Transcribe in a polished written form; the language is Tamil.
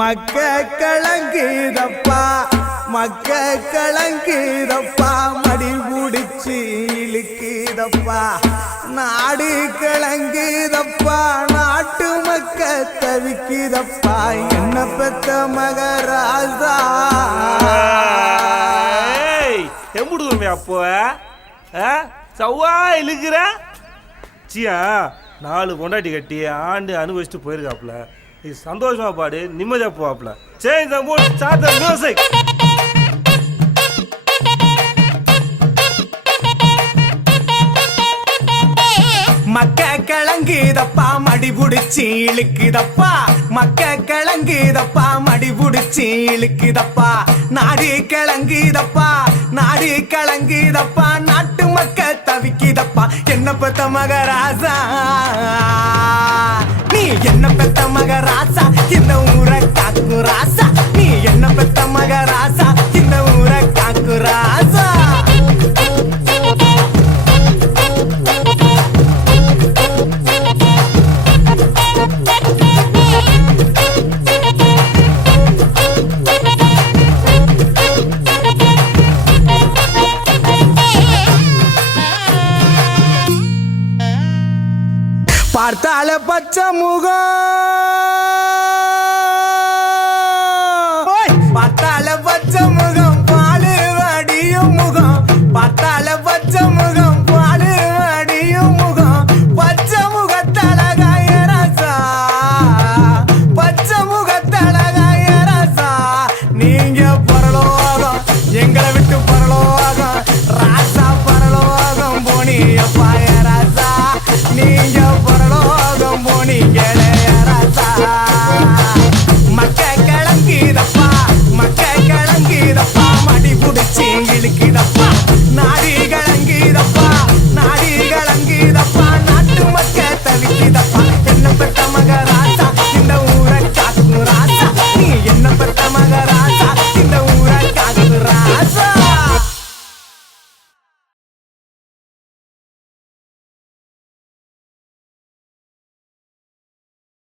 மக்க கலங்குதப்பா மக்க கலங்குதப்பா மடி பிடிச்சி இழுக்குதப்பா நாடு கலங்குதப்பா நாட்டு மக்க தவிக்குதப்பா என்ன பெத்த மகராசா எம்புடுமே அப்போ சவ்வா இழுக்கிற சியா 4 பொண்டாட்டி கட்டி ஆண்டு அனுபவிச்சுட்டு போயிருக்காப்புல நீ சந்தோஷமா பாடு நிம்மதியா போவாப்புல change the mood start the music மக்க கலங்குதப்பா மடி புடிச்சி இழுக்குதப்பா மக்க கலங்குதப்பா மடி புடிச்சி இழுக்குதப்பா நாடு கலங்குதப்பா நாடு கலங்குதப்பா நாட்டு மக்க தவிக்குதப்பா என்ன பெத்த மகராசா நீ என்ன பெத்த மகராசா இந்த ஊரை காக்கு ராசா நீ என்ன பெத்த மகராசா இந்த ஊரை காக்கு ராசா பார்த்தால பச்சை முகம்